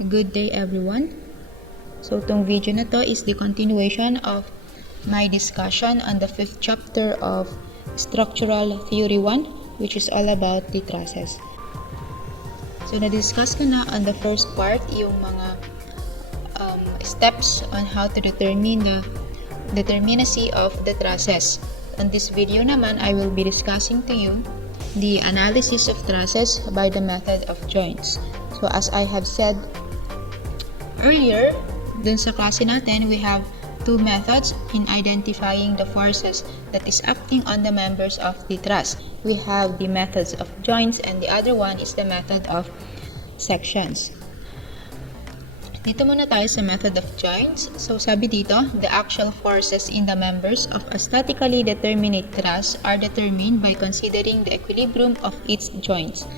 Good day everyone. So itong video na to is the continuation of my discussion on the 5th chapter of Structural Theory 1, which is all about the trusses. So na-discuss ko na on the first part yung mga steps on how to determine the determinacy of the trusses. On this video naman, I will be discussing to you the analysis of trusses by the method of joints. So as I have said earlier, dun sa klase natin, we have two methods in identifying the forces that is acting on the members of the truss. We have the methods of joints and the other one is the method of sections. Dito muna tayo sa method of joints. So sabi dito, the actual forces in the members of a statically determinate truss are determined by considering the equilibrium of its joints.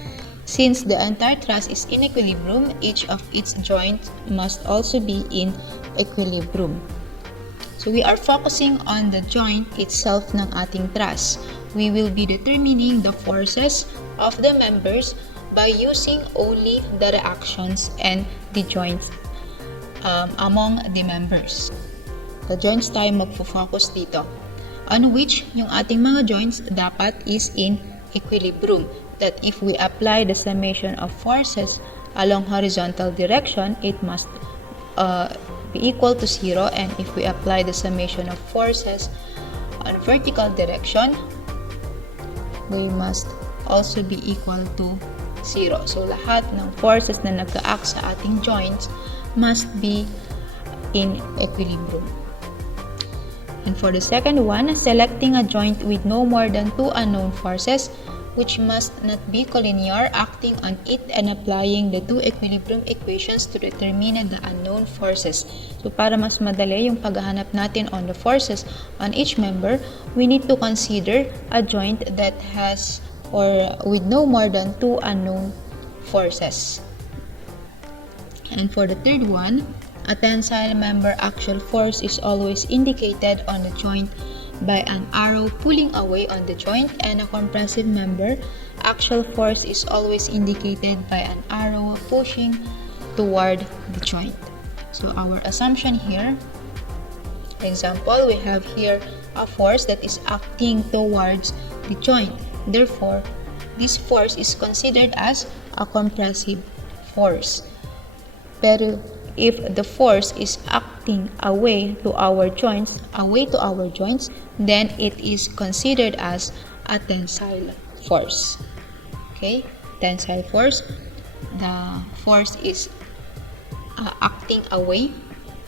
Since the entire truss is in equilibrium, each of its joints must also be in equilibrium. So we are focusing on the joint itself ng ating truss. We will be determining the forces of the members by using only the reactions and the joints among the members. The joints tayo magfo-focus dito, on which yung ating mga joints dapat is in equilibrium. That if we apply the summation of forces along horizontal direction, it must be equal to 0, and if we apply the summation of forces on vertical direction, they must also be equal to 0. So lahat ng forces na nag-act sa ating joints must be in equilibrium. And for the second one, selecting a joint with no more than two unknown forces which must not be collinear, acting on it and applying the two equilibrium equations to determine the unknown forces. So para mas madali yung paghahanap natin on the forces on each member, we need to consider a joint that has or with no more than two unknown forces. And for the third one, a tensile member actual force is always indicated on the joint by an arrow pulling away on the joint, and a compressive member actual force is always indicated by an arrow pushing toward the joint. So our assumption here, example, we have here a force that is acting towards the joint. Therefore, this force is considered as a compressive force. Pero if the force is acting away to our joints, then it is considered as a tensile force. Okay, tensile force. The force is acting away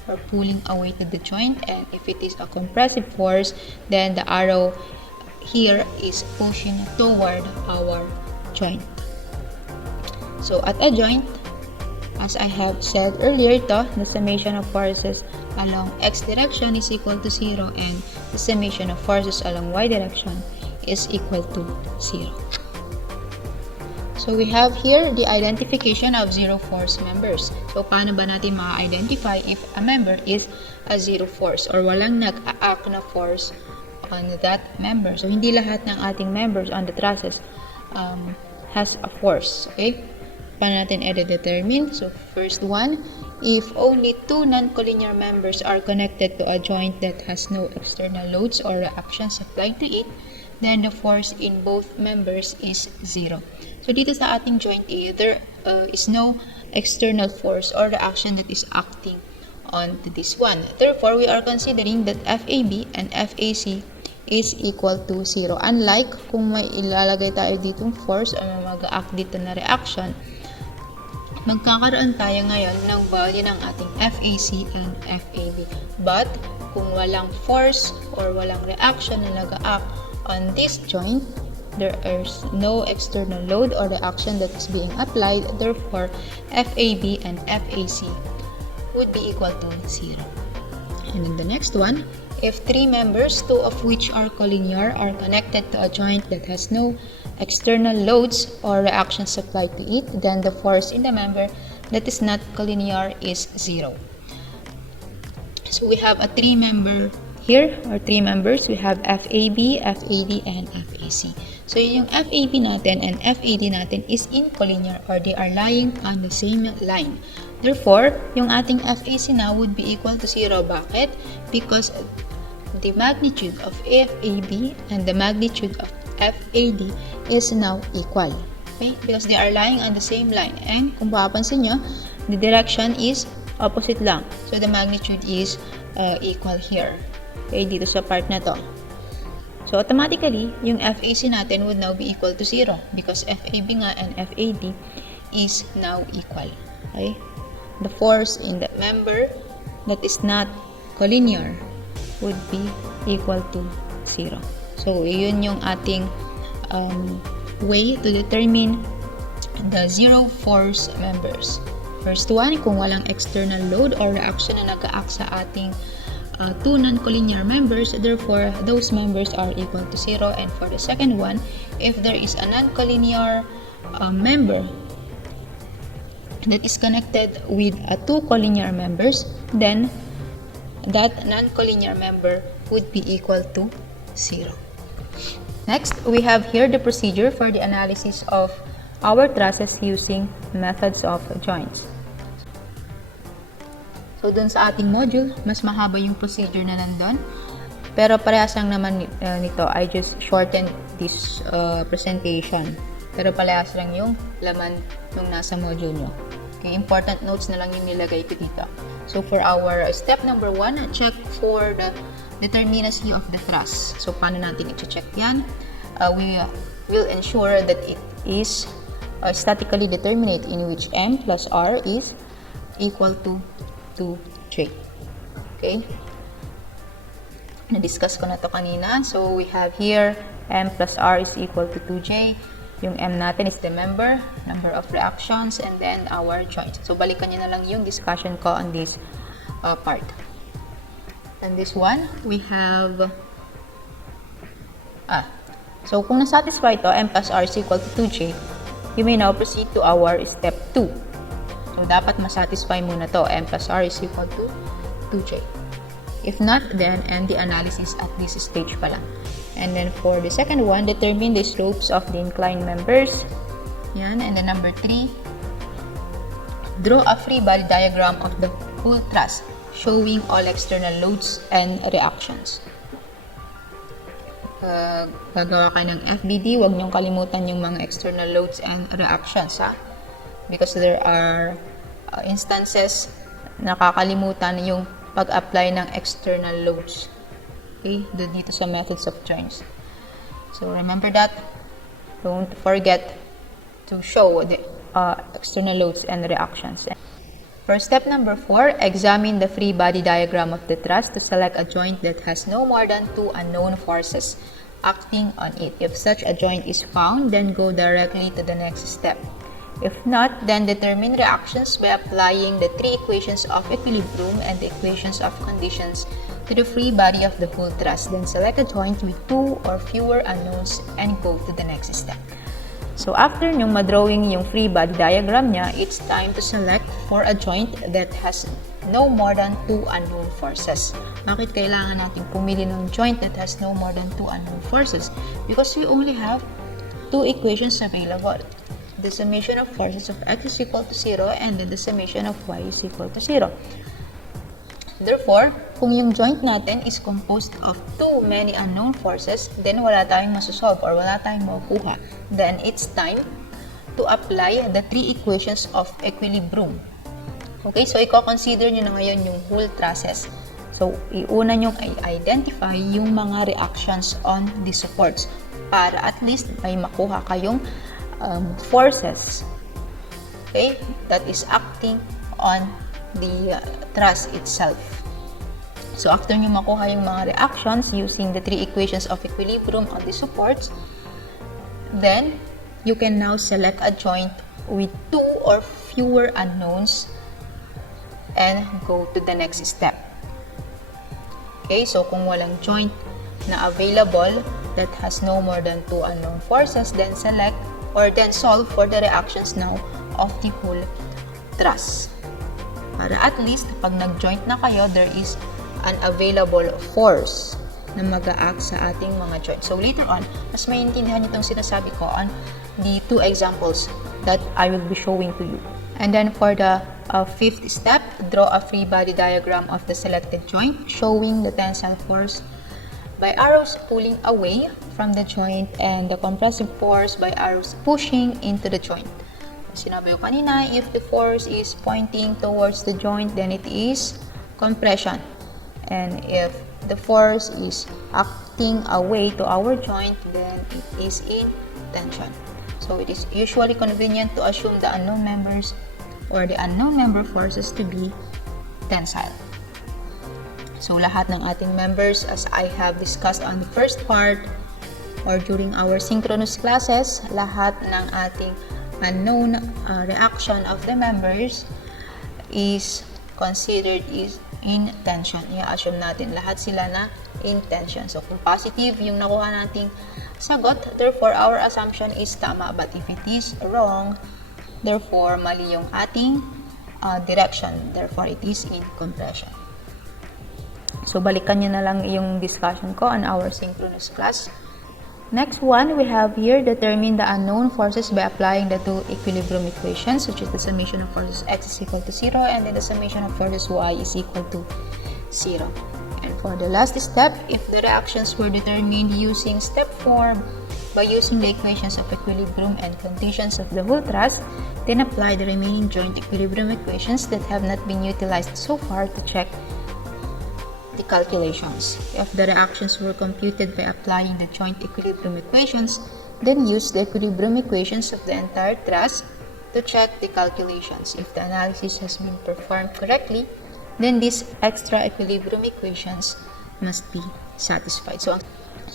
or pulling away to the joint, and if it is a compressive force, then the arrow here is pushing toward our joint. So at a joint, as I have said earlier, the summation of forces along x direction is equal to 0, and the summation of forces along y direction is equal to 0. So we have here the identification of zero force members. So paano ba natin ma-identify if a member is a zero force or walang nag-act na force on that member? So hindi lahat ng ating members on the trusses has a force. Okay? Paano natin i-determine? So first one, if only two non-collinear members are connected to a joint that has no external loads or reactions applied to it, then the force in both members is 0. So dito sa ating joint, there is no external force or reaction that is acting on to this one. Therefore, we are considering that FAB and FAC is equal to 0. Unlike kung may ilalagay tayo ditong force o mag-act dito na reaction, magkakaroon tayo ngayon ng value ng ating FAC and FAB. But kung walang force or walang reaction na nag-act on this joint, there is no external load or reaction that is being applied. Therefore, FAB and FAC would be equal to 0. And then the next one, if three members, two of which are collinear, are connected to a joint that has no external loads or reactions applied to it, then the force in the member that is not collinear is 0. So we have a three member here, or three members. We have FAB, FAD, and FAC. So yung FAB natin and FAD natin is in collinear or they are lying on the same line. Therefore, yung ating FAC now would be equal to 0. Bakit? Because the magnitude of FAB and the magnitude of FAD is now equal. Okay? Because they are lying on the same line. And kung papansin nyo, the direction is opposite lang. So the magnitude is equal here. Okay? Dito sa part na to. So automatically, yung FAC natin would now be equal to 0 because FAB nga and FAD is now equal. Okay? The force in the member that is not collinear would be equal to 0. So, yun yung ating way to determine the zero force members. First one, kung walang external load or reaction na nag-act sa ating two non-collinear members, therefore, those members are equal to 0. And for the second one, if there is a non-collinear member that is connected with two collinear members, then that non-collinear member would be equal to 0. Next, we have here the procedure for the analysis of our trusses using methods of joints. So, dun sa ating module, mas mahaba yung procedure na nandun. Pero parehas lang naman nito. I just shortened this presentation. Pero parehas lang yung laman nung nasa module nyo. Okay, important notes na lang yung nilagay ko dito. So, for our step number 1, check for the determinacy of the truss. So, paano natin i-check yan? We will ensure that it is statically determinate in which M plus R is equal to 2J. Okay? Na-discuss ko na to kanina. So, we have here M plus R is equal to 2J. Yung M natin is the member, number of reactions, and then our joint. So, balikan nyo na lang yung discussion ko on this part. And this one, we have so, kung na-satisfy to, M plus R is equal to 2J, you may now proceed to our step 2. So, dapat masatisfy muna to, M plus R is equal to 2J. If not, then end the analysis at this stage pa lang. And then for the second one, determine the slopes of the inclined members. Yan. And then number 3, draw a free body diagram of the whole truss showing all external loads and reactions. Gagawa ka ng FBD, huwag niyong kalimutan yung mga external loads and reactions, ha? Because there are instances nakakalimutan yung pag-apply ng external loads. Okay? Dito sa methods of joints. So, remember that. Don't forget to show the external loads and reactions. For step number 4, examine the free body diagram of the truss to select a joint that has no more than 2 unknown forces acting on it. If such a joint is found, then go directly to the next step. If not, then determine reactions by applying the 3 equations of equilibrium and the equations of conditions to the free body of the whole truss. Then select a joint with 2 or fewer unknowns and go to the next step. So, after nyong madrawing yung free body diagram niya, it's time to select for a joint that has no more than 2 unknown forces. Bakit kailangan natin pumili ng joint that has no more than 2 unknown forces? Because we only have 2 equations available. The summation of forces of x is equal to 0 and then the summation of y is equal to 0. Therefore, kung yung joint natin is composed of too many unknown forces, then wala tayong masosolve or wala tayong makukuha. Then, it's time to apply the 3 equations of equilibrium. Okay, so i-consider nyo na ngayon yung whole trusses. So, iuna nyo i-identify yung mga reactions on the supports para at least may makuha kayong forces, okay, that is acting on the truss itself. So, after nyo makuha yung mga reactions using the 3 equations of equilibrium on the supports, then, you can now select a joint with 2 or fewer unknowns and go to the next step. Okay, so kung walang joint na available that has no more than 2 unknown forces, then select or then solve for the reactions now of the whole truss. Para at least, pag nag-joint na kayo, there is an available force. na mag-a-act sa ating mga joint. So later on, mas maintindihan niyo itong sinasabi ko on the two examples that I will be showing to you. And then for the fifth step, draw a free body diagram of the selected joint showing the tensile force by arrows pulling away from the joint and the compressive force by arrows pushing into the joint. Sinabi ko kanina, if the force is pointing towards the joint, then it is compression. And if the force is acting away to our joint, then it is in tension. So it is usually convenient to assume the unknown members or the unknown member forces to be tensile. So lahat ng ating members, as I have discussed on the first part or during our synchronous classes, lahat ng ating unknown reaction of the members is considered is in tension. I-assume natin lahat sila na in tension. So kung positive yung nakuha nating sagot, therefore our assumption is tama. But if it is wrong, therefore mali yung ating direction. Therefore it is in compression. So balikan nyo na lang yung discussion ko on our synchronous class. Next one, we have here determine the unknown forces by applying the two equilibrium equations, which is the summation of forces x is equal to 0 and then the summation of forces y is equal to 0. And for the last step, if the reactions were determined using step form by using the equations of equilibrium and conditions of the whole truss, then apply the remaining joint equilibrium equations that have not been utilized so far to check the calculations. If the reactions were computed by applying the joint equilibrium equations, then use the equilibrium equations of the entire truss to check the calculations. If the analysis has been performed correctly, then these extra equilibrium equations must be satisfied. So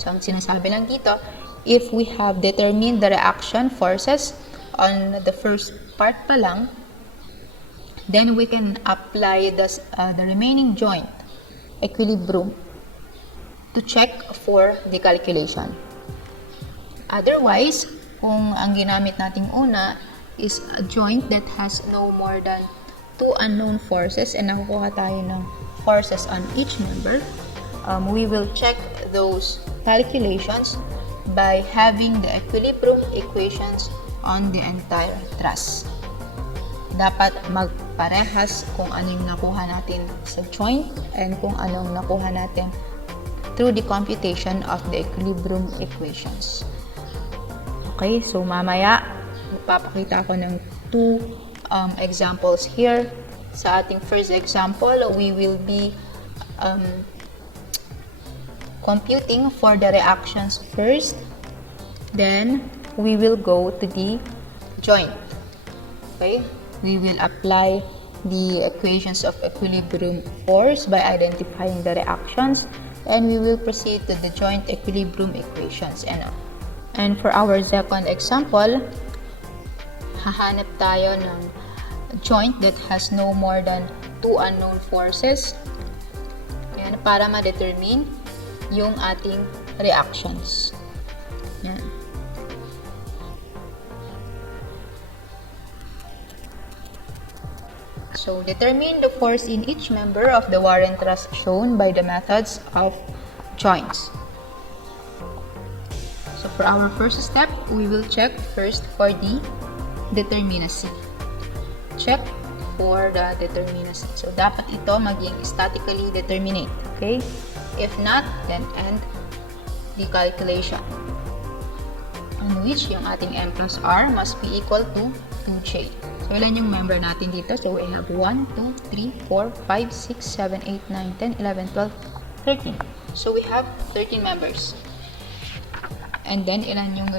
ang sinasabi lang dito, if we have determined the reaction forces on the first part pa lang, then we can apply the remaining joint equilibrium to check for the calculation. Otherwise, kung ang ginamit nating una is a joint that has no more than two unknown forces and nakukuha tayo ng forces on each member, we will check those calculations by having the equilibrium equations on the entire truss. Dapat magparehas kung ano yung nakuha natin sa joint and kung anong nakuha natin through the computation of the equilibrium equations. Okay, so mamaya magpapakita ko ng two examples here. Sa ating first example, we will be computing for the reactions first, then we will go to the joint. Okay? We will apply the equations of equilibrium force by identifying the reactions, and we will proceed to the joint equilibrium equations. And for our second example, hahanap tayo ng joint that has no more than two unknown forces. Yan, para ma-determine yung ating reactions. Yan. So, determine the force in each member of the Warren truss shown by the methods of joints. So, for our first step, we will check first for the determinacy. Check for the determinacy. So, dapat ito maging statically determinate. Okay? If not, then end the calculation. On which yung ating m plus r must be equal to 2j. So, ilan yung member natin dito? So, we have 1, 2, 3, 4, 5, 6, 7, 8, 9, 10, 11, 12, 13. So, we have 13 members. And then, ilan yung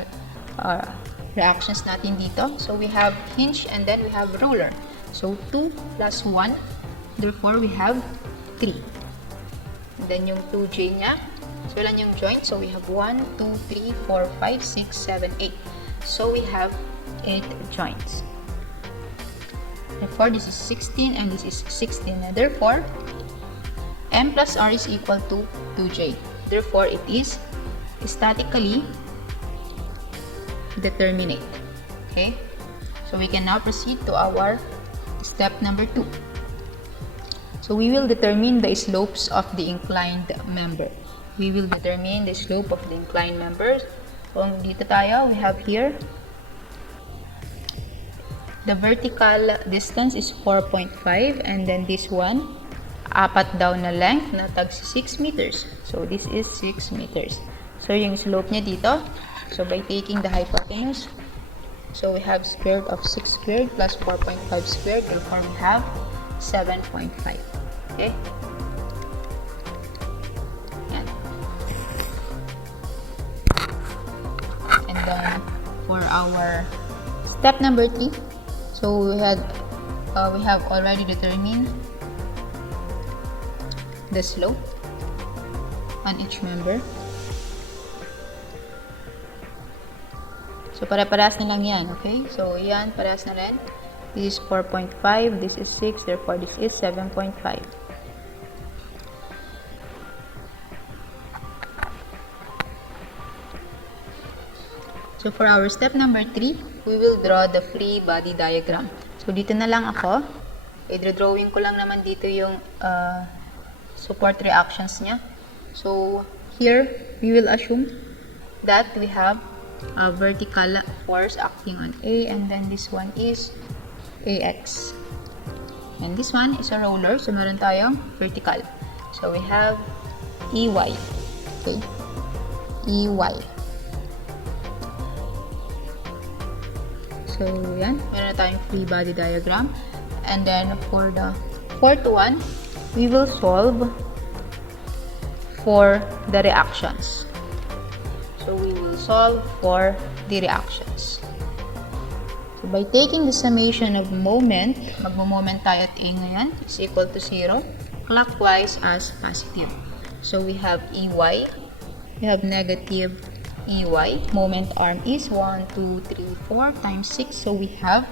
reactions natin dito? So, we have hinge and then we have roller. So, 2 plus 1. Therefore, we have 3. And then, yung 2j niya. So, ilan yung joint? So, we have 1, 2, 3, 4, 5, 6, 7, 8. So, we have 8 joints. Therefore, this is 16 and this is 16. And therefore, m plus r is equal to 2j. Therefore, it is statically determinate. Okay? So, we can now proceed to our step number 2. So, we will determine the slopes of the inclined member. we will determine the slope of the inclined members. Kung dito tayo, we have here, the vertical distance is 4.5, and then this one, apat daw na length na tag 6 meters. So, this is 6 meters. So, yung slope niya dito, so by taking the hypotenuse, so we have square root of 6 squared plus 4.5 squared, therefore we have 7.5. Okay? Yan. And then, for our step number 3, so we have already determined the slope on each member. So, pare-parehas na lang yan, okay? So, yan, parehas na rin. This is 4.5, this is 6, therefore this is 7.5. So, for our step number 3, we will draw the free body diagram. So, dito na lang ako. I-drawing ko lang naman dito yung support reactions niya. So, here, we will assume that we have a vertical force acting on A, and then this one is AX. And this one is a roller, so meron tayong vertical. So, we have EY. Okay? EY. So, yan. Meron na tayong free body diagram. And then, for the fourth one, we will solve for the reactions. So, we will solve for the reactions. So, by taking the summation of moment, magmo-moment tayo at A ngayon, is equal to 0, clockwise as positive. So, we have EY, we have negative EY, moment arm is 1, 2, 3, 4 times 6, so we have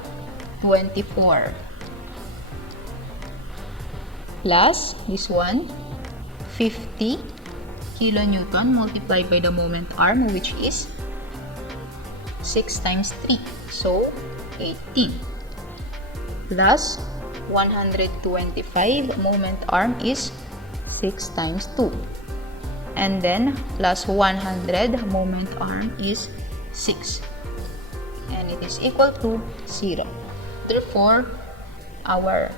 24. Plus, this one, 50 kilonewton multiplied by the moment arm, which is 6 times 3, so 18. Plus 125, moment arm is 6 times 2. And then plus 100, moment arm is 6. And it is equal to 0. Therefore, our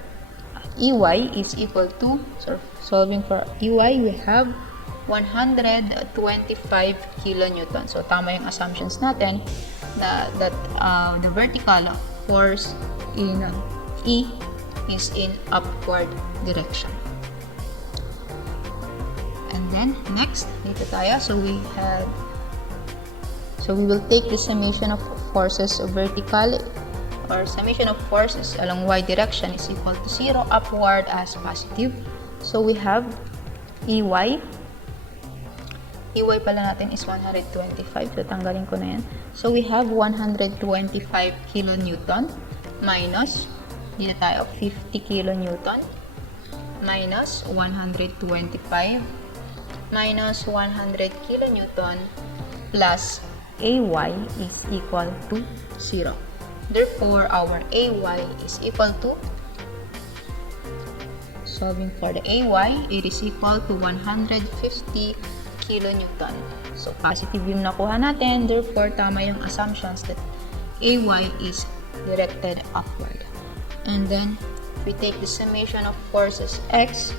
EY is equal to, so solving for EY, we have 125 kilonewton. So, tama yung assumptions natin that the vertical force in E is in upward direction. And then, next, dito tayo. So, we will take the summation of forces vertical, or summation of forces along y direction is equal to 0, upward as positive. So, we have EY pala natin is 125. So, tanggalin ko na yan. So, we have 125 kilonewton minus, dito tayo, 50 kilonewton minus 125 minus 100 kilonewton plus AY is equal to 0. Therefore, our AY is equal to, solving for the AY, it is equal to 150 kilonewton. So, positive yung nakuha natin. Therefore, tama yung assumptions that AY is directed upward. And then, we take the summation of forces X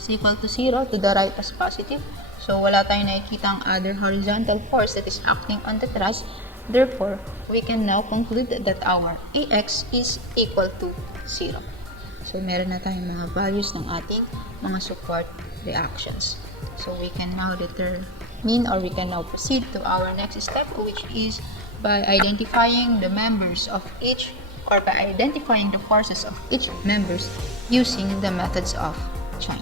is equal to 0, to the right as positive. So, wala tayong nakikita ang other horizontal force that is acting on the truss. Therefore, we can now conclude that our AX is equal to 0. So, meron na tayong mga values ng ating mga support reactions. So, we can now determine, or we can now proceed to our next step, which is by identifying the members of each, or by identifying the forces of each members using the methods of joint.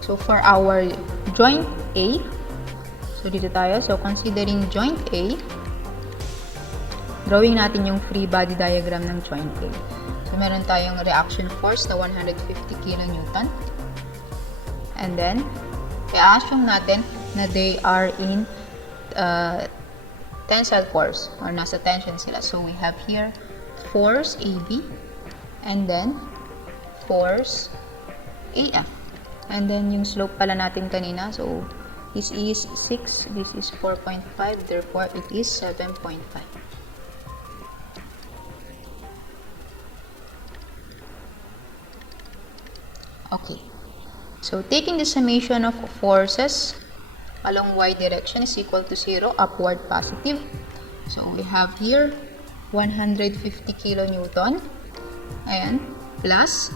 So, for our joint A, so dito tayo. So, considering joint A, drawing natin yung free body diagram ng joint A. So, meron tayong reaction force na 150 kilonewton. And then, i-assume natin na they are in tensile force, or nasa tension sila. So, we have here force AB and then force AF. And then yung slope pala natin kanina, so this is 6, this is 4.5, therefore it is 7.5. Okay, so taking the summation of forces along y direction is equal to 0, upward positive. So we have here 150 kilonewton, ayan, plus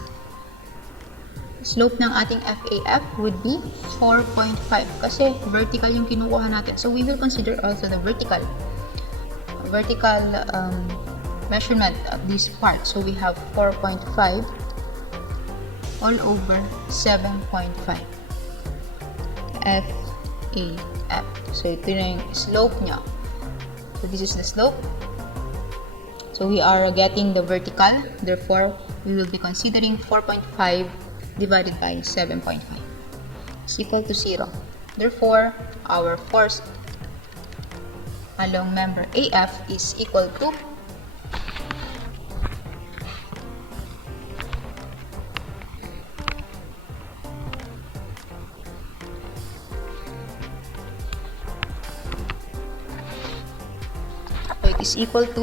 slope ng ating FAF would be 4.5 kasi vertical yung kinukuha natin. So we will consider also the vertical measurement of this part. So we have 4.5 all over 7.5 FAF. So ito na yung slope niya. So this is the slope. So we are getting the vertical. Therefore, we will be considering 4.5 divided by 7.5 is equal to 0. Therefore, our force along member AF is equal to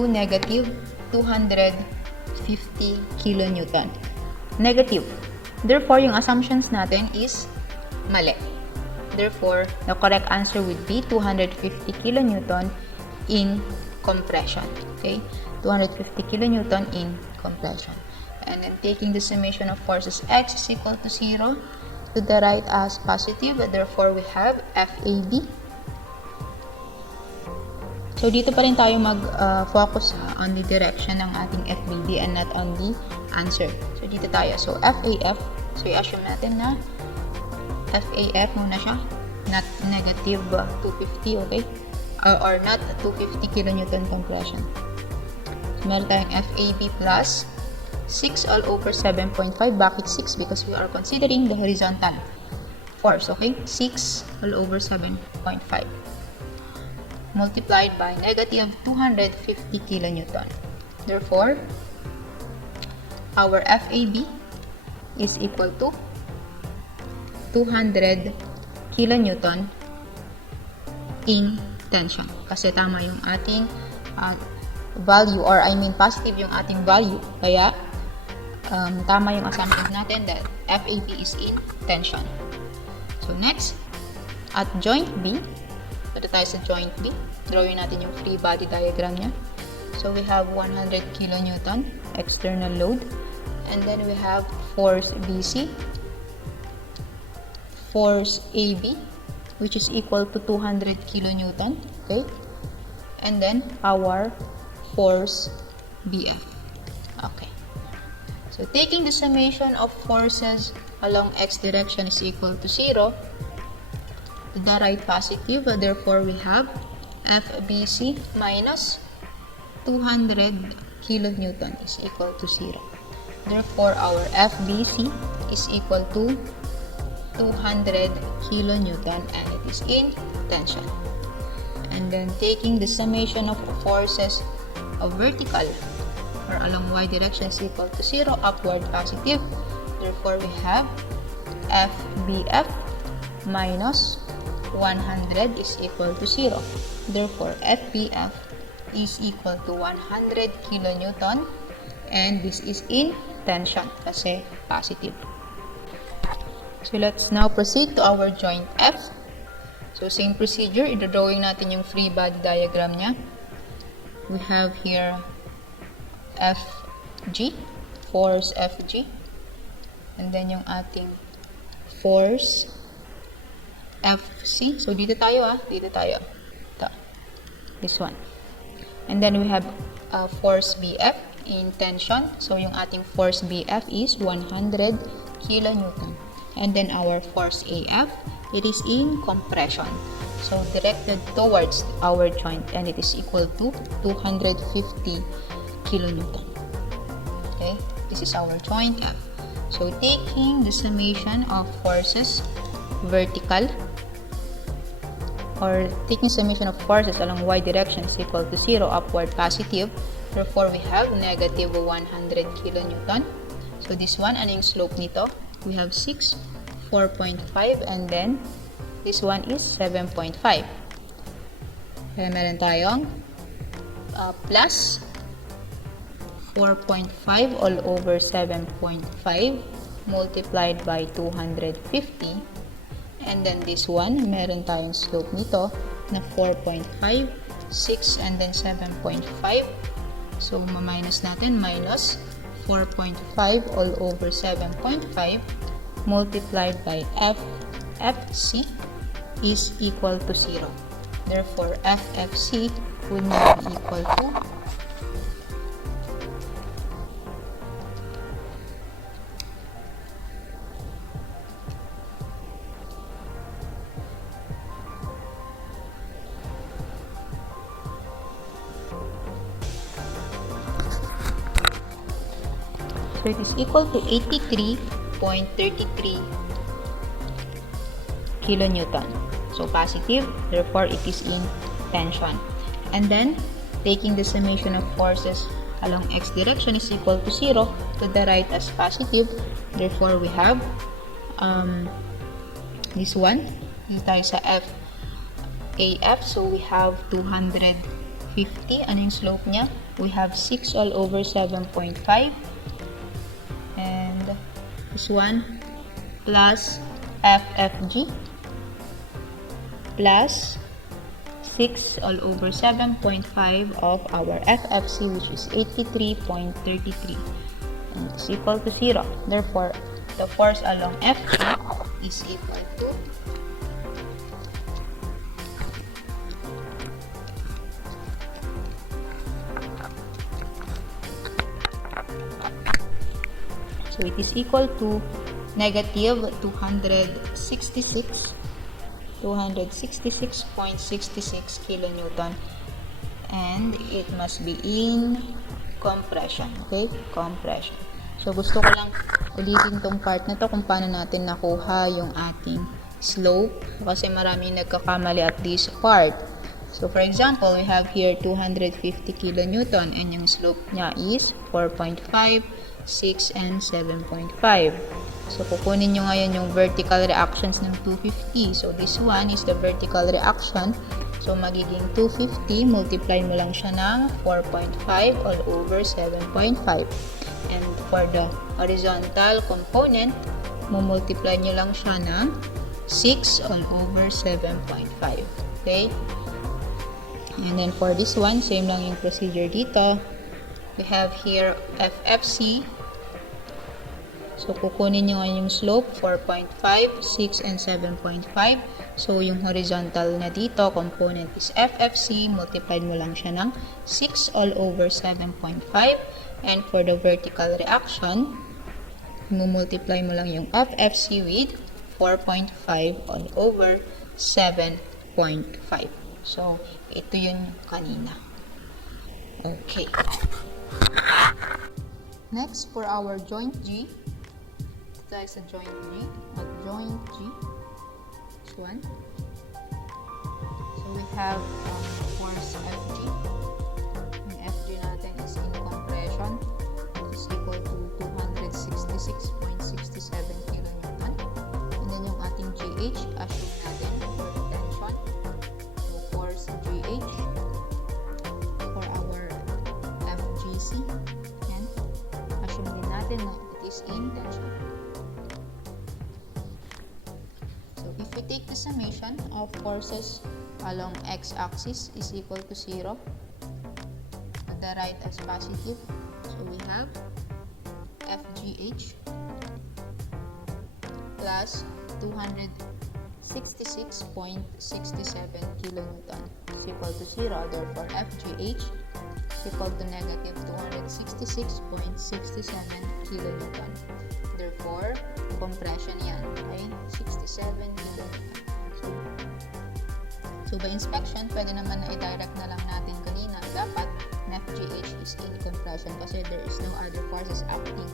negative 250 kilonewton. Negative. Therefore, yung assumptions natin is mali. Therefore, the correct answer would be 250 kilonewton in compression. Okay? 250 kilonewton in compression. And then taking the summation of forces X is equal to 0 to the right as positive. Therefore, we have FAB. So, dito pa rin tayo mag-focus on the direction ng ating FBB and not on the answer. So, dito tayo. So, FAF. So, i-assume natin na FAF muna siya. Not negative 250, okay? Or not 250 kilonewton compression. So, meron tayong FAB plus 6 all over 7.5. Bakit 6? Because we are considering the horizontal force, okay? 6 all over 7.5. Multiplied by negative 250 kilonewton. Therefore, our FAB is equal to 200 kilonewton in tension. Kasi tama yung ating value, or I mean positive yung ating value. Kaya, tama yung assumption natin that FAB is in tension. So, next, at joint B, punta tayo sa joint B. Drawing natin yung free body diagram niya. So, we have 100 kilonewton external load. And then, we have force BC, force AB, which is equal to 200 kilonewton. Okay? And then, our force BF. Okay. So, taking the summation of forces along x direction is equal to 0, the right positive, therefore we have FBC minus 200 kilonewton is equal to 0. Therefore, our FBC is equal to 200 kilonewton and it is in tension. And then taking the summation of forces of vertical or along y direction is equal to 0, upward positive. Therefore, we have FBF minus 100 is equal to 0. Therefore, FBF is equal to 100 kilonewton and this is in tension kasi positive. So, let's now proceed to our joint F. So, same procedure. Idodrawing natin yung free body diagram niya. We have here FG, force FG. And then yung ating force FC. So, dito tayo dito tayo. Ito. This one. And then we have force BF in tension. So, yung ating force BF is 100 kilonewton. And then our force AF, it is in compression. So, directed towards our joint and it is equal to 250 kilonewton. Okay? This is our joint F. So, taking the summation of forces vertical or taking summation of forces along y direction is equal to 0, upward positive. Therefore, we have negative 100 kilonewton. So, this one, ano yung slope nito? We have 6, 4.5, and then this one is 7.5. Kaya meron tayong plus 4.5 all over 7.5 multiplied by 250. And then this one, meron tayong slope nito na 4.5, 6, and then 7.5. So, ma-minus natin, minus 4.5 all over 7.5 multiplied by FFC is equal to 0. Therefore, FFC would now be equal to so it is equal to 83.33 kilonewton. So positive, therefore it is in tension. And then, taking the summation of forces along x direction is equal to 0, to the right as positive. Therefore, we have this one. Dito tayo sa AF. So, we have 250. Ano yung slope niya? We have 6 all over 7.5. And this one plus FFG plus 6 all over 7.5 of our FFC, which is 83.33, and it's equal to 0. Therefore, the force along FG is equal to so it is equal to negative 266.66 kilonewton, and it must be in compression. Okay? Compression. So, gusto ko lang ulitin tong part na to kung paano natin nakuha yung ating slope, kasi maraming nagkakamali at this part. So, for example, we have here 250 kilonewton and yung slope niya is 4.5, 6, and 7.5. So, kukunin nyo ngayon yung vertical reactions ng 250. So, this one is the vertical reaction. So, magiging 250, multiply mo lang siya ng 4.5 all over 7.5. And for the horizontal component, multiply nyo lang siya ng 6 all over 7.5. Okay? And then for this one, same lang yung procedure dito. We have here FFC. So, kukunin nyo ngayon yung slope, 4.5, 6, and 7.5. So, yung horizontal na dito, component is FFC. Multiplied mo lang siya ng 6 all over 7.5. And for the vertical reaction, multiply mo lang yung FFC with 4.5 all over 7.5. So, ito yun kanina. Okay. Next, for our joint G, tayo sa joint G, joint G, this one. So, we have force FG. Yung FG natin is in compression, which is equal to 266.67 kilonewton. And then yung ating GH, assume natin for tension. So, force GH for our FGC. And assume din natin na it is in tension. If we take the summation of forces along x-axis is equal to 0, to the right as positive, so we have FGH plus 266.67 kilonewton is equal to 0. Therefore, FGH is equal to negative 266.67 kilonewton. Therefore, compression yan ay 67 kilonewton. So, by inspection, pwede naman na i-direct na lang natin kanina. Dapat FGH is in compression kasi there is no other forces acting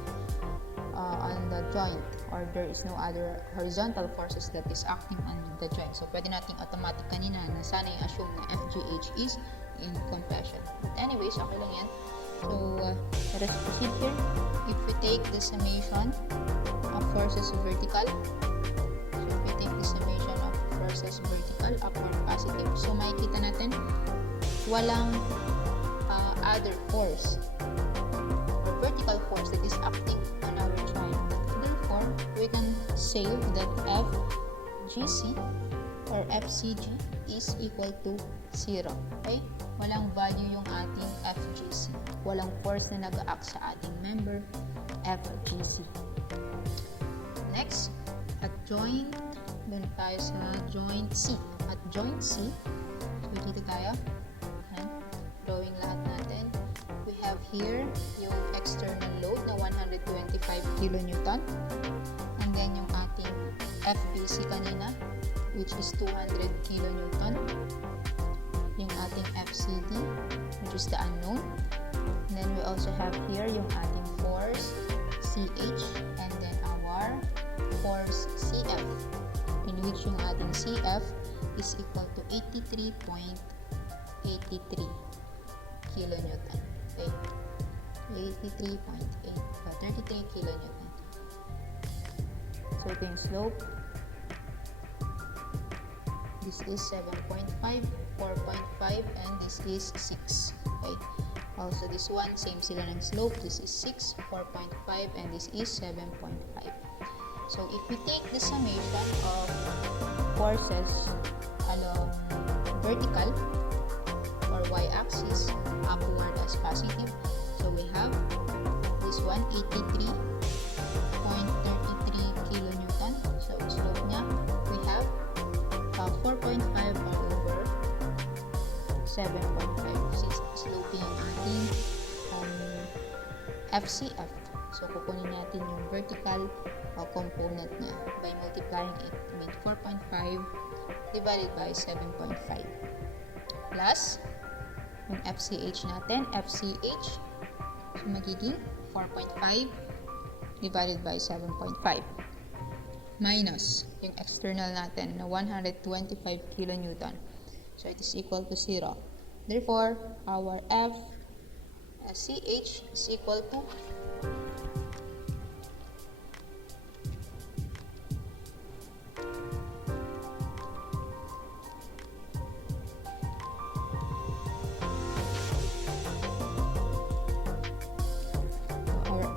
on the joint, or there is no other horizontal forces that is acting on the joint. So, pwede nating automatic kanina na sana i-assume na FGH is in compression. But anyways, okay lang yan. So, let us proceed here. If we take the summation of forces vertical, forces vertical, upward positive. So makikita natin walang other force or vertical force that is acting on our joint. Therefore, we can say that FGC or FCG is equal to 0. Okay? Walang value yung ating FGC. Walang force na nag-act sa ating member, FGC. Next, at joint, doon tayo sa joint C. At joint C, so dito tayo. Ayan, drawing lahat natin. We have here yung external load na 125 kN. And then yung ating FBC kanina, which is 200 kN. Yung ating FCD, which is the unknown. And then we also have here yung ating force, CH, and then our force CF, in which yung ating CF is equal to 83.83 kilonewton. Okay? 33 kilonewton. So ito yung slope. This is 7.5, 4.5, and this is 6. Okay? Also this one, same sila ng slope. This is 6, 4.5, and this is 7.5. So if we take the summation of forces along vertical or y-axis, upward as positive, so we have this one, 83.33 kilonewton. So slope niya, we have 4.5 all over 7.5. Sloping yung ating FCF. So kukunin natin yung vertical component niya by multiplying it with 4.5 divided by 7.5 plus yung FCH natin, FCH, so magiging 4.5 divided by 7.5 minus yung external natin na 125 kilonewton. So it is equal to 0. Therefore, our FCH is equal to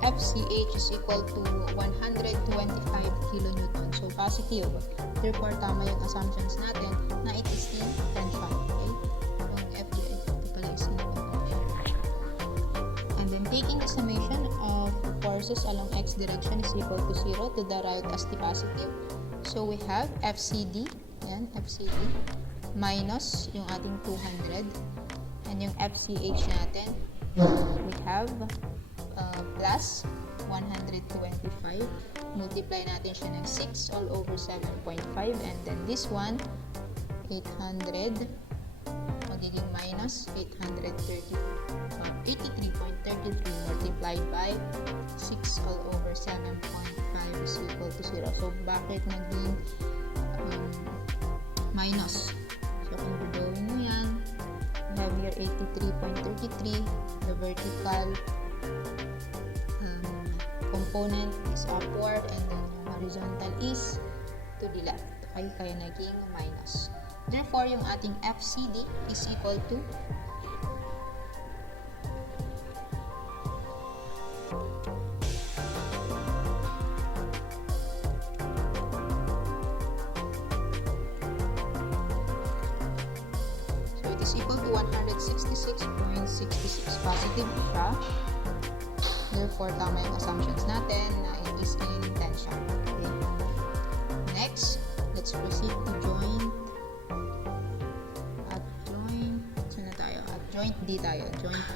FCH is equal to 125 kilonewton. So, positive. Therefore, tama yung assumptions natin na it is in tension. Okay? Yung FGH, ito pala is in tension. And then, taking the summation of forces along x direction is equal to 0 to the right as the positive. So, we have FCD, yan, FCD, minus yung ating 200. And yung FCH natin, we have plus 125, multiply natin siya ng 6 all over 7.5, and then this one 800 magiging minus 83.33 multiplied by 6 all over 7.5 is equal to 0. So bakit naging minus? So kung drawing mo yan, we have here 83.33, the vertical component is upward, and then yung horizontal is to the left. Okay, kaya naging minus. Therefore, yung ating FCD is equal to so it is equal to 166.66 positive siya. Therefore, tama yung assumptions natin na it is in tension. Okay. Next, let's proceed to joint. At joint, saan na tayo? At joint D tayo. Joint D.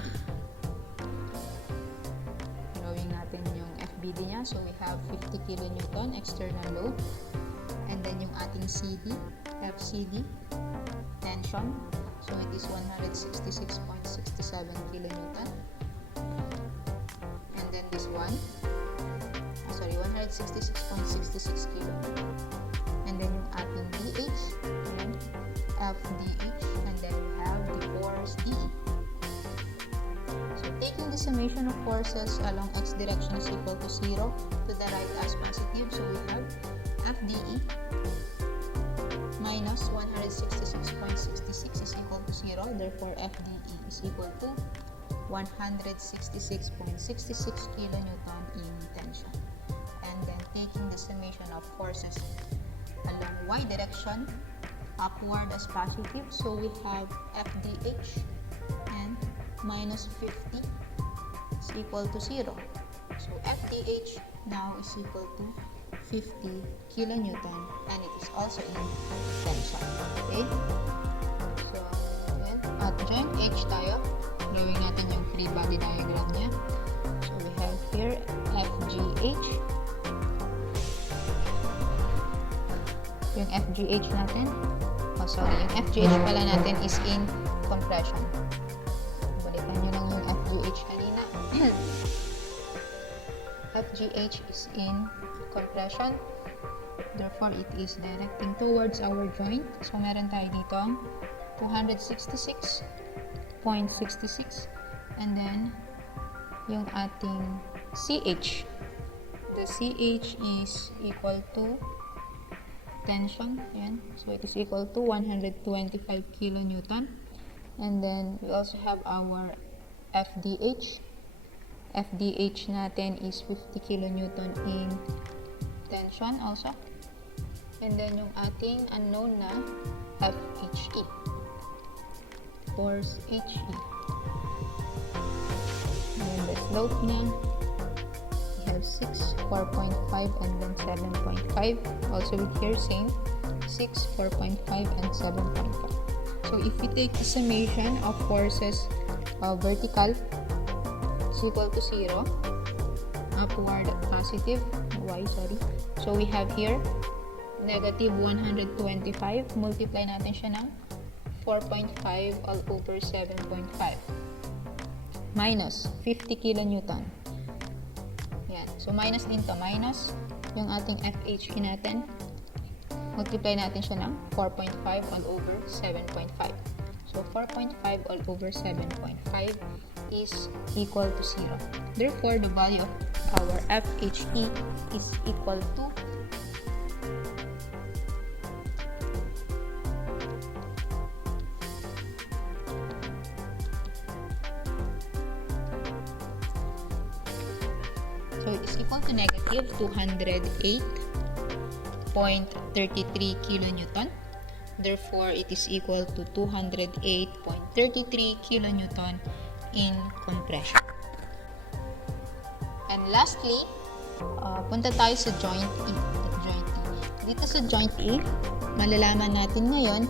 Drawing natin yung FBD niya. So, we have 50 kN external load. And then yung ating CD, FCD, tension. So, it is 166.67 kN. Then this one, 166.66 kilo. And then yung ating DH, and FDH, and then we have the force DE. So taking the summation of forces along x direction is equal to 0 to the right as positive. So we have FDE minus 166.66 is equal to 0. Therefore, FDE is equal to 166.66 kilonewton in tension. And then taking the summation of forces along y direction, upward as positive, so we have FDH and minus 50 is equal to 0. So FDH now is equal to 50 kilonewton and it is also in tension. Okay? So, yan. At joint H tayo, gawin natin yung free body diagram niya. So, we have here FGH. Yung FGH natin, yung FGH pala natin is in compression. Balikan nyo lang yung FGH kanina. FGH is in compression. Therefore, it is directing towards our joint. So, meron tayo dito 266.66 and then yung ating CH. The CH is equal to tension. Yan. So, it is equal to 125 kilonewton. And then, we also have our FDH. FDH natin is 50 kilonewton in tension also. And then, yung ating unknown na FHE. Force HE. And then, the slope niya, we have 6, 4.5, and then 7.5. Also, with here, same. 6, 4.5, and 7.5. So, if we take the summation of forces vertical, is equal to 0. Upward, positive, y, sorry. So, we have here, negative 125. Multiply natin siya ng 4.5 all over 7.5. Minus 50 kilonewton. Yan. So, minus din to. Minus yung ating FHE natin. Multiply natin siya ng 4.5 all over 7.5. So, 4.5 all over 7.5 is equal to 0. Therefore, the value of our FHE is equal to 208.33 kilonewton. Therefore, it is equal to 208.33 kilonewton in compression. And lastly, punta tayo sa joint E. Dito sa joint E, malalaman natin ngayon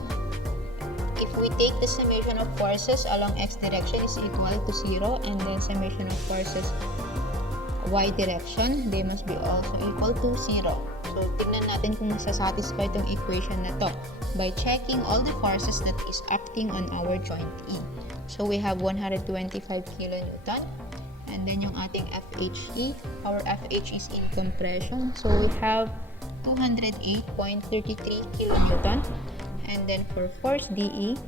if we take the summation of forces along x direction is equal to 0 and then summation of forces y direction, they must be also equal to 0. So, tignan natin kung masasatisfy itong equation na to by checking all the forces that is acting on our joint E. So, we have 125 kilonewton and then yung ating FHE, our FH is in compression. So, we have 208.33 kilonewton and then for force DE,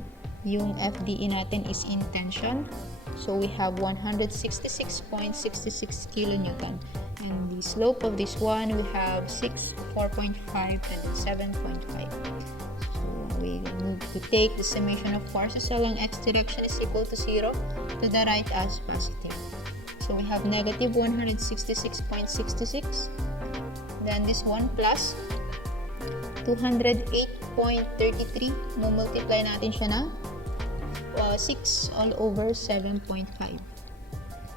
yung FDE natin is in tension. So, we have 166.66 kilonewton. And the slope of this one, we have 6, 4.5, and 7.5. So, we need to take the summation of forces along x direction is equal to 0 to the right as positive. So, we have negative 166.66. Then, this one plus 208.33. Multiply natin siya na 6 all over 7.5.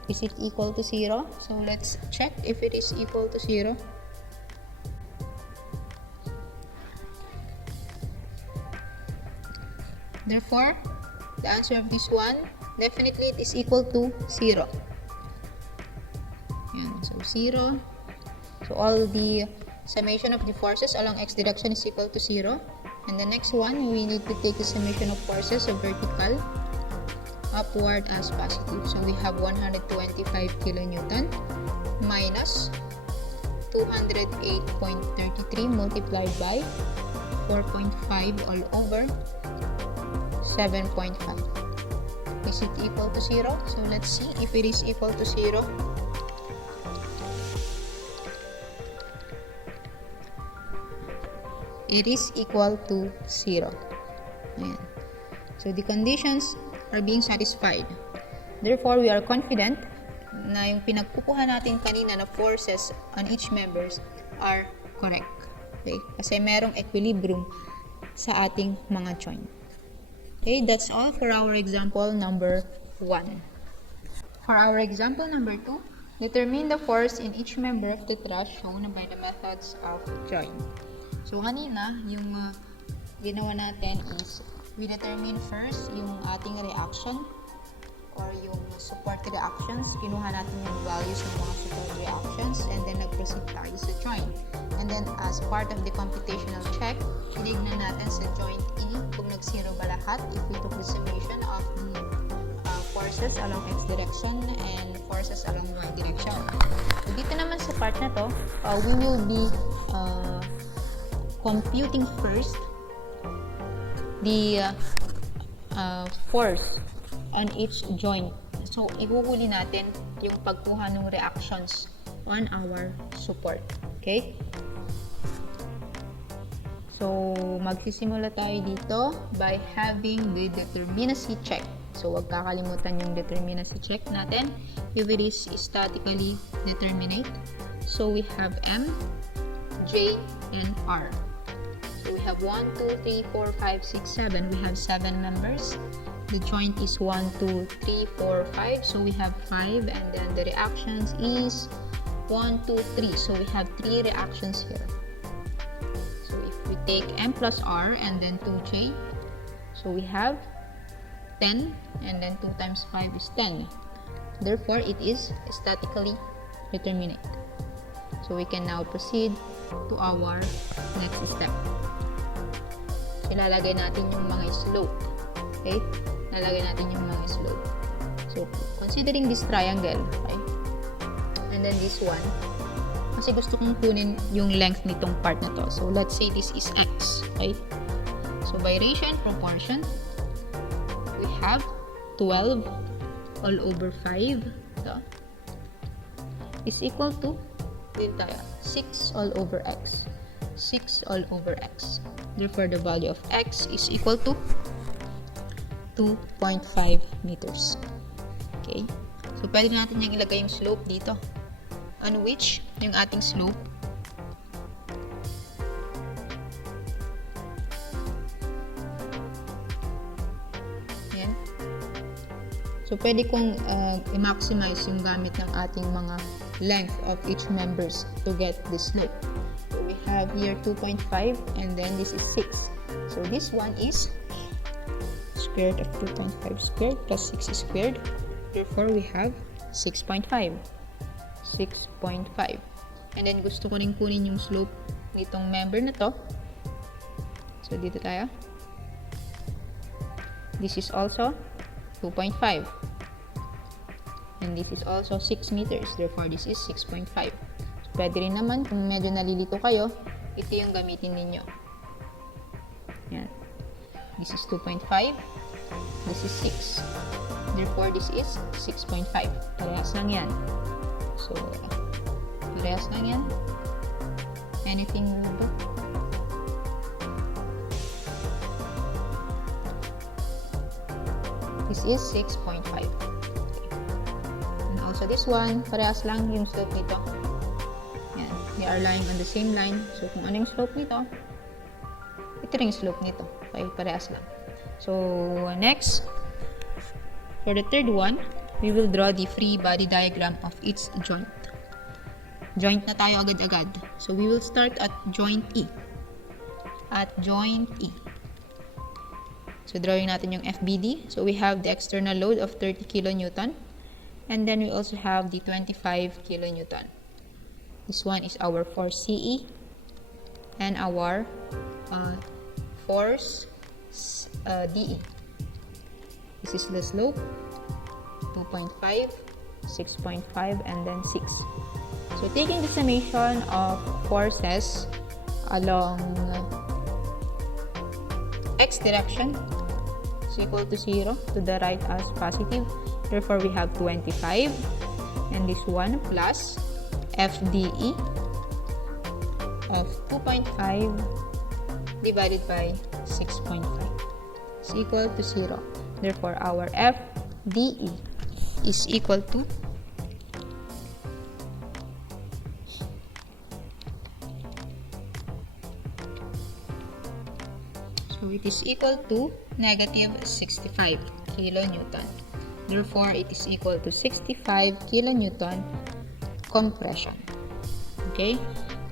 Is it equal to 0? So, let's check if it is equal to 0. Therefore, the answer of this one, definitely it is equal to 0. Yan. So, 0. So, all the summation of the forces along x direction is equal to 0. And the next one, we need to take the summation of forces of vertical upward as positive. So, we have 125 kilonewton minus 208.33 multiplied by 4.5 all over 7.5. Is it equal to 0? So, let's see if it is equal to 0. it is equal to 0. Ayan. So the conditions are being satisfied. Therefore, we are confident na yung pinagkukuha natin kanina na forces on each members are correct. Okay? Kasi merong equilibrium sa ating mga joint. Okay, that's all for our example number 1. For our example number 2, determine the force in each member of the truss shown by the methods of joint. So, kanina, yung ginawa natin is we determine first yung ating reaction or yung support reactions. Kinuha natin yung values ng mga support reactions and then nag-proceed tayo sa joint. And then as part of the computational check, tinignan natin sa joint E kung nag-zero ba lahat if we took the summation of the forces along x direction and forces along y direction. So dito naman sa part na to, we will be computing first the force on each joint. So, ihuhuli natin yung pagkuha ng reactions on our support. Okay? So, magsisimula tayo dito by having the determinacy check. So, huwag kakalimutan yung determinacy check natin if it is statically determinate. So, we have M, J, and R. So, we have 1, 2, 3, 4, 5, 6, 7. We have 7 members. The joint is 1, 2, 3, 4, 5. So, we have 5. And then the reactions is 1, 2, 3. So, we have 3 reactions here. So, if we take M plus R and then 2J, so we have 10. And then 2 times 5 is 10. Therefore, it is statically determinate. So, we can now proceed to our next step. So, ilalagay natin yung mga slope. Okay? Ilalagay natin yung mga slope. So, considering this triangle, okay? And then this one, kasi gusto kong kunin yung length nitong part na to. So, let's say this is x, okay? So, by ratio and proportion, we have 12 all over 5 ito, is equal to dito tayo, 6 all over x. 6 all over x. Therefore, the value of x is equal to 2.5 meters. Okay? So, pwede natin yung ilagay yung slope dito. On which, yung ating slope yan. So, pwede kong i-maximize yung gamit ng ating mga length of each members to get the slope. So, we have here 2.5 and then this is 6. So, this one is square root of 2.5 squared plus 6 squared. Therefore, we have 6.5. 6.5. And then, gusto ko rin kunin yung slope nitong member na to. So, dito tayo. This is also 2.5. And this is also 6 meters. Therefore, this is 6.5. So, pwede rin naman, kung medyo nalilito kayo, ito yung gamitin ninyo. Yan. This is 2.5. This is 6. Therefore, this is 6.5. Parehas lang yan. So, parehas lang yan. Anything ba? This is 6.5. And also this one, parehas lang yung slope nito. Yan. They are lying on the same line. So, kung ano yung slope nito, ito rin yung slope nito. Okay, parehas lang. So, next, for the third one, we will draw the free body diagram of each joint. Joint na tayo agad-agad. So, we will start at joint E. At joint E. So, drawing natin yung FBD. So, we have the external load of 30 kilonewton. And then, we also have the 25 kilonewton. This one is our force CE. And our force DE. This is the slope. 2.5, 6.5, and then 6. So, taking the summation of forces along x direction is equal to 0, to the right as positive. Therefore, we have 25, and this one plus FDE of 2.5 divided by 6.5 is equal to 0. Therefore, our FDE is equal to so it is equal to negative 65 kilonewton. Therefore, it is equal to 65 kilonewton compression. Okay?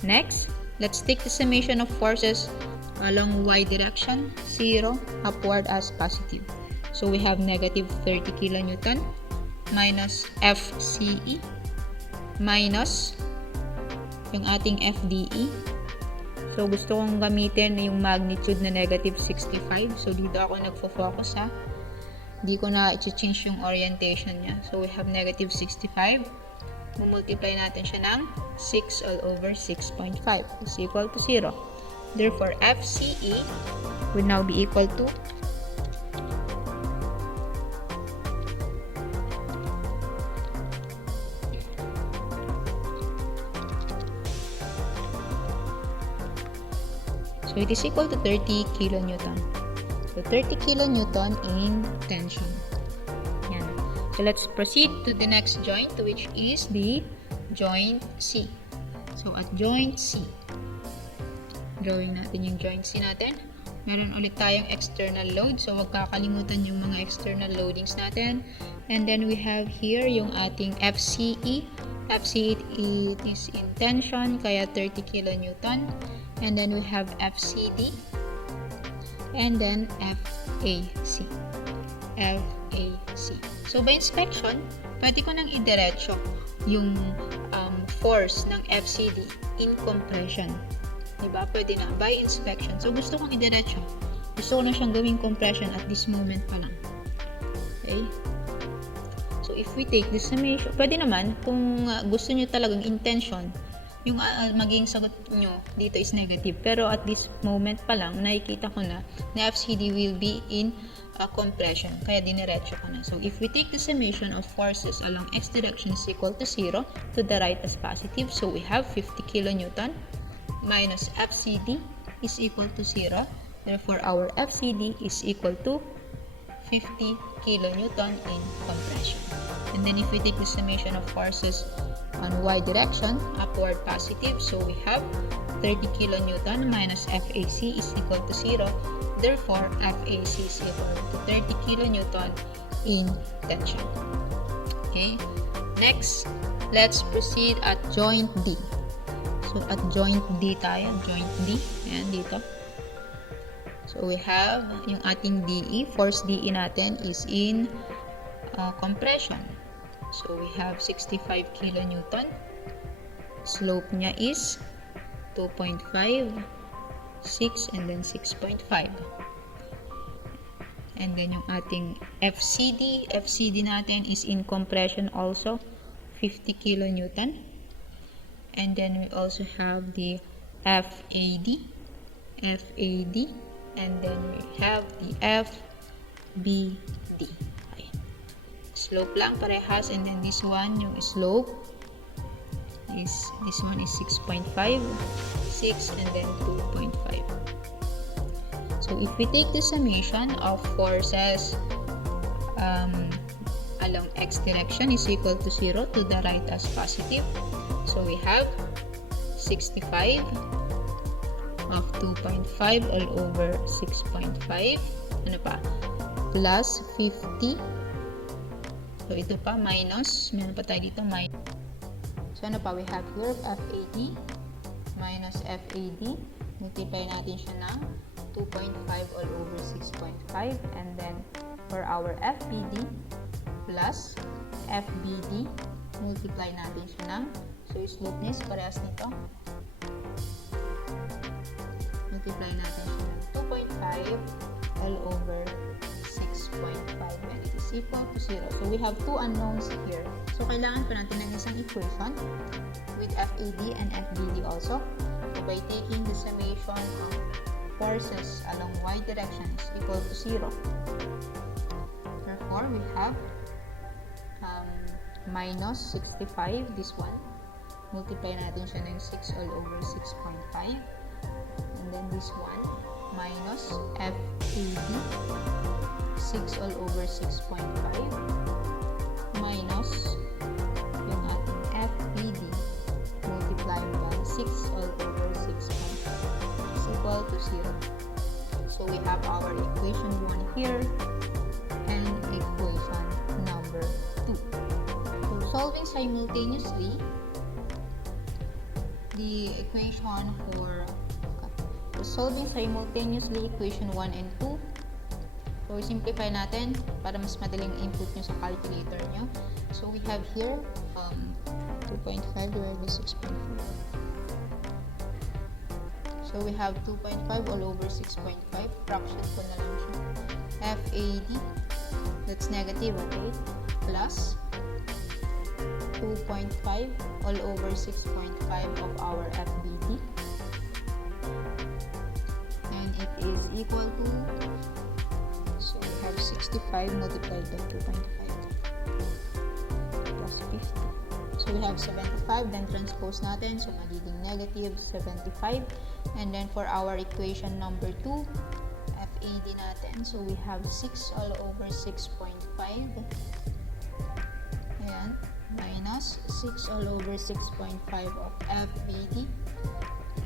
Next, let's take the summation of forces along y direction, 0, upward as positive. So we have negative 30 kilonewton minus FCE minus yung ating FDE. So gusto kong gamitin yung magnitude na negative 65. So dito ako nagfo-focus ha. Hindi ko na i-change yung orientation niya. So we have negative 65. Multiply natin siya ng 6 all over 6.5 is equal to 0. Therefore, FCE would now be equal to so it is equal to 30 kilonewton. So 30 kilonewton in tension. Yan. So let's proceed to the next joint, which is the joint C. So at joint C, drawing natin yung joint C natin. Meron ulit tayong external load. So huwag kakalimutan yung mga external loadings natin. And then we have here yung ating FCE. FCE it is in tension, kaya 30 kilonewton. And then we have FCD. And then FAC. FAC. So by inspection, pwede ko nang idiretso yung force ng FCD in compression. Diba? Pwede na by inspection. So gusto kong idiretso. Gusto ko na siyang gawing compression at this moment pa lang. Okay? So if we take this summation, pwede naman kung gusto nyo talagang intention, yung maging sagot nyo dito is negative. Pero at this moment pa lang, nakikita ko na FCD will be in compression. Kaya diniretso ko na. So if we take the summation of forces along x direction is equal to 0, to the right as positive. So we have 50 kilonewton minus FCD is equal to 0. Therefore, our FCD is equal to 50 kilonewton in compression. And then if we take the summation of forces on y direction, upward positive, so we have 30 kilonewton minus FAC is equal to 0. Therefore, FAC is equal to 30 kilonewton in tension. Okay. Next, let's proceed at joint D. So, at joint D tayo. Joint D. Ayan, dito. So, we have yung ating DE. Force DE natin is in compression. So, we have 65 kilonewton. Slope niya is 2.5, 6, and then 6.5. And then yung ating FCD. FCD natin is in compression also. 50 kilonewton. And then we also have the FAD, and then we have the FBD. Okay. Slope lang parehas, and then this one, yung slope is, this one is 6.5, 6, and then 2.5. So if we take the summation of forces along x direction is equal to 0, to the right as positive. So we have 65 of 2.5 all over 6.5. Ano pa? Plus 50. So ito pa, minus. Meron pa tayo dito, minus. So ano pa? We have here FAD minus FAD. Multiply natin siya ng 2.5 all over 6.5. And then for our FBD plus FBD, multiply natin siya ng, so yung slope niya is parehas nito. Multiply natin siya ng 2.5 all over 6.5 and it is equal to 0. So we have two unknowns here. So kailangan pa natin ng isang equation with FAD and FBD also. So by taking the summation of forces along y direction is equal to 0. Therefore, we have minus 65, this one. Multiply natin siya ng 6 all over 6.5. And then this one, minus FAB 6 all over 6.5 minus yung ating FBD multiplied by 6 all over 6.5 is equal to 0. So we have our equation 1 here and equation number 2. So solving simultaneously the equation for solving simultaneously equation 1 and 2. So simplify natin para mas madaling input nyo sa calculator nyo. So we have here 2.5 divided by 6.5. So we have 2.5 all over 6.5. Fraction ko na lang siya. FAD, that's negative, okay? Plus 2.5 all over 6.5 of our FBD. And it is equal to, so we have 65 multiplied by 2.5 plus 50. So we have 75, then transpose natin, so magiging negative 75. And then for our equation number 2, FAD natin, so we have 6 all over 6.5. Ayan, minus 6 all over 6.5 of FBD.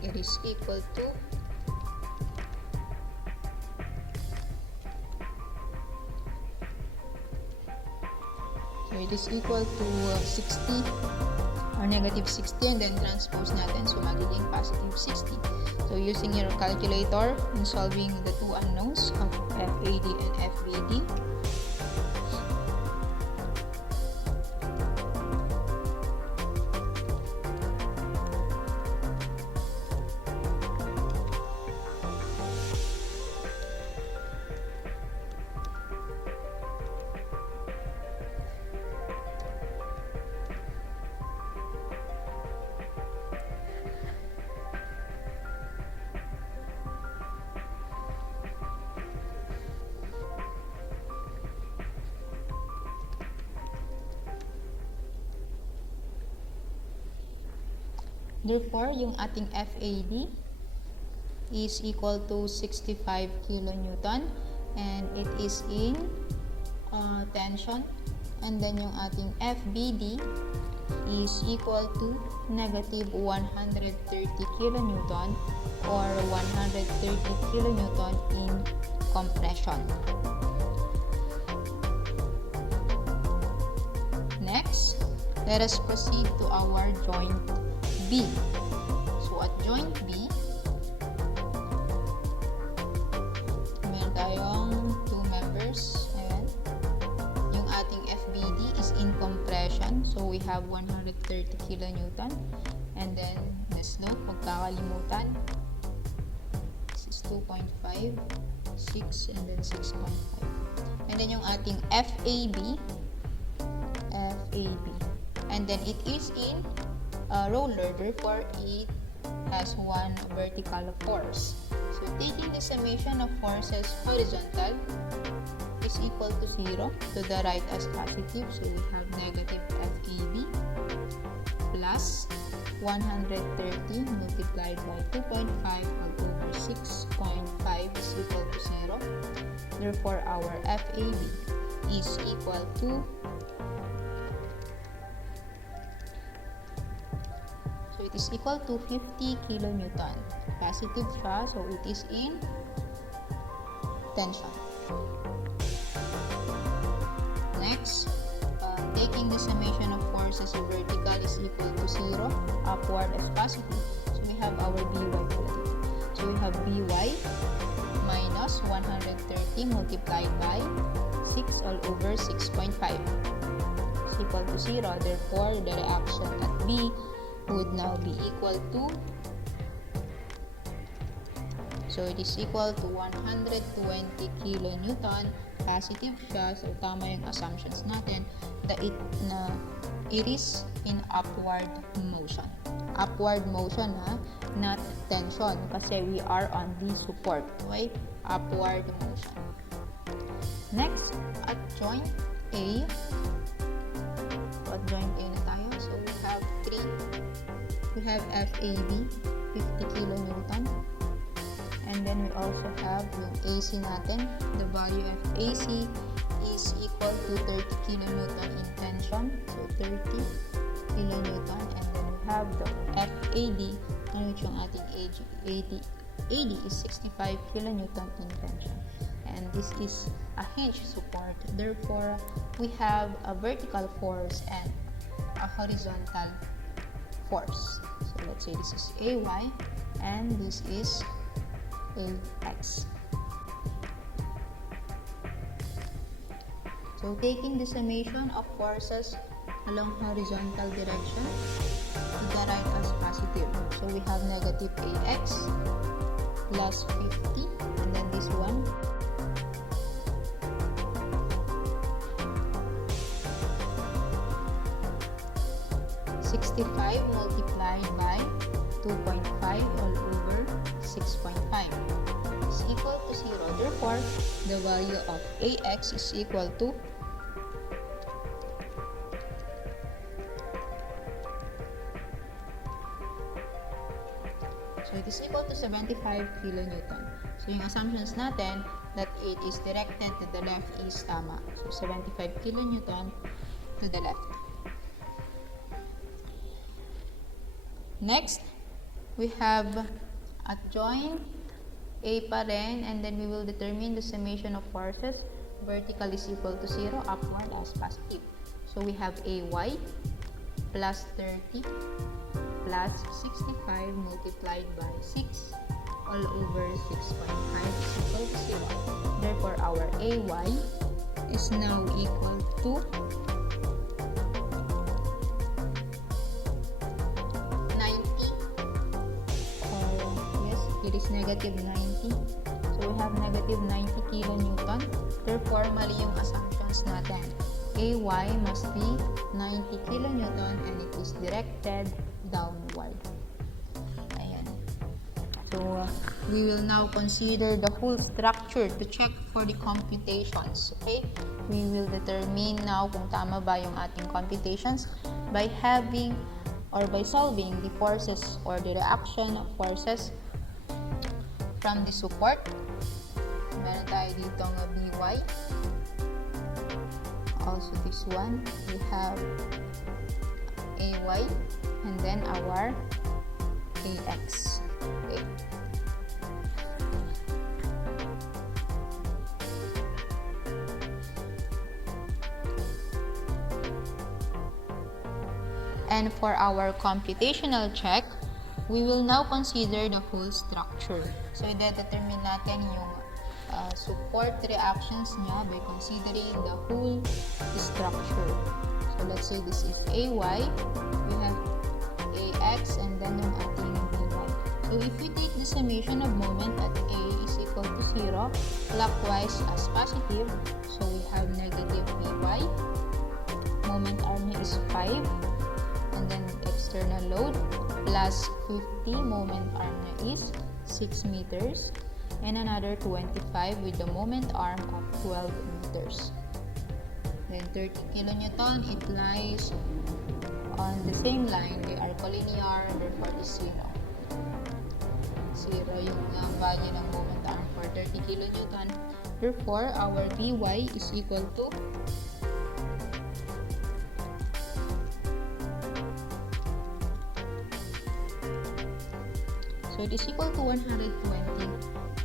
It is equal to it is equal to 60 or negative 60, and then transpose natin, so magiging positive 60. So using your calculator in solving the two unknowns of FAD and FBD, therefore, yung ating FAD is equal to 65 kilonewton and it is in tension. And then yung ating FBD is equal to negative 130 kilonewton or 130 kilonewton in compression. Next, let us proceed to our joint B. So at joint B, meron tayong two members. Ayan. Yung ating FBD is in compression. So we have 130 kilonewton. And then the slope, huwag kakalimutan. This is 2.5, 6, and then 6.5. And then yung ating FAB. And then it is in roller, therefore it has one vertical force. So taking the summation of forces horizontal is equal to 0, to the right as positive, so we have negative FAB plus 130 multiplied by 2.5 all over 6.5 is equal to 0. Therefore our FAB is equal to, it is equal to 50 kilonewton. Positive siya, so it is in tension. Next, taking the summation of forces vertical is equal to 0, upward as positive. So we have our BY positive. So we have BY minus 130 multiplied by 6 all over 6.5 is equal to 0. Therefore, the reaction at B would now be equal to, so it is equal to 120 kilonewton. Positive siya, so tama yung assumptions natin that it is in upward motion. Upward motion, not tension, kasi we are on the support, right? Upward motion. Next, at joint A. So at joint A na tayo. So we have 3. We have FAB, 50 kilonewton. And then we also have yung AC natin. The value of AC is equal to 30 kilonewton in tension. So 30 kilonewton. And then we have the FAD, which yung ating AD is 65 kilonewton in tension. And this is a hinge support. Therefore, we have a vertical force and a horizontal force. So let's say this is AY and this is AX. So taking the summation of forces along horizontal direction to the right as positive. So we have negative AX plus 50 and then this one 65 multiplied by 2.5 all over 6.5 is equal to 0. Therefore, the value of AX is equal to so it is equal to 75 kilonewton. So yung assumptions natin that it is directed to the left is tama. So 75 kilonewton to the left. Next, we have a joint A pa rin, and then we will determine the summation of forces. Vertical is equal to 0, upward as positive. So we have AY plus 30 plus 65 multiplied by 6 all over 6.5 is equal to 0. Therefore, our AY is now equal to it is negative 90. So we have negative 90 kilonewton. Therefore, mali yung assumptions natin. AY must be 90 kilonewton and it is directed downward. Ayan. So, we will now consider the whole structure to check for the computations. Okay? We will determine now kung tama ba yung ating computations by having or by solving the forces or the reaction of forces from the support. Meron tayo dito ng BY. Also this one, we have AY and then our AX. Okay. And for our computational check, we will now consider the whole structure. So, i-determine natin yung support reactions niya by considering the whole structure. So, let's say this is AY, we have AX, and then yung ating BY. So, if we take the summation of moment at A is equal to 0, clockwise as positive, so we have negative BY, moment arm niya is 5, and then external load, plus 50, moment arm niya is 6 meters, and another 25 with the moment arm of 12 meters. Then 30 kilonewton, it lies on the same line. They are collinear, therefore is 0. 0 yung value ng moment arm for 30 kilonewton. Therefore, our By is equal to so it is equal to 120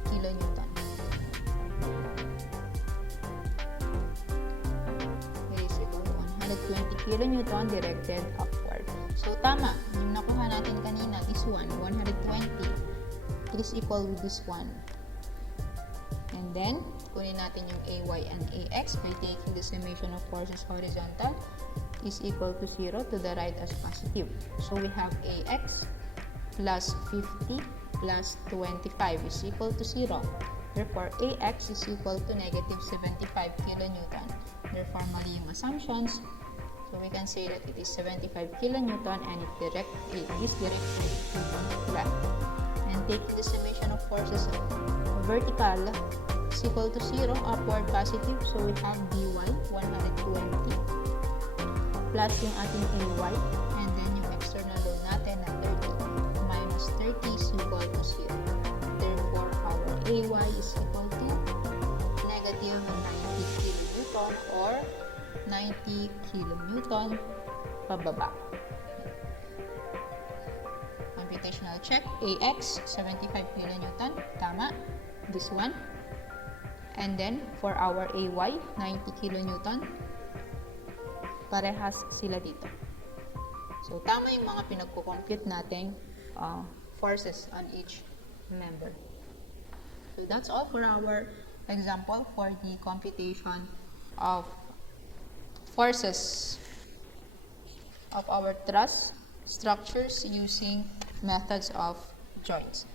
kilonewton. It is equal to 120 kilonewton directed upward. So tama, yung nakuha natin kanina, this one, 120. It is equal with this one. And then, kunin natin yung AY and AX by taking the summation of forces horizontal is equal to 0 to the right as positive. So we have AX plus 50 plus 25 is equal to 0. Therefore, AX is equal to negative 75 kilonewton. Therefore, mali yung assumptions. So, we can say that it is 75 kilonewton and it is directed to the left. And taking the summation of forces vertical is equal to 0, upward positive. So, we have BY, 120, plus yung ating AY, and then yung external load natin na 30. 30 is equal to 0. Therefore, our AY is equal to negative 90 kilonewton or 90 kilonewton pababa. Computational check. AX, 75 kilonewton. Tama. This one. And then, for our AY, 90 kilonewton. Parehas sila dito. So, tama yung mga pinagko-compute nating forces on each member. So, that's all for our example for the computation of forces of our truss structures using methods of joints.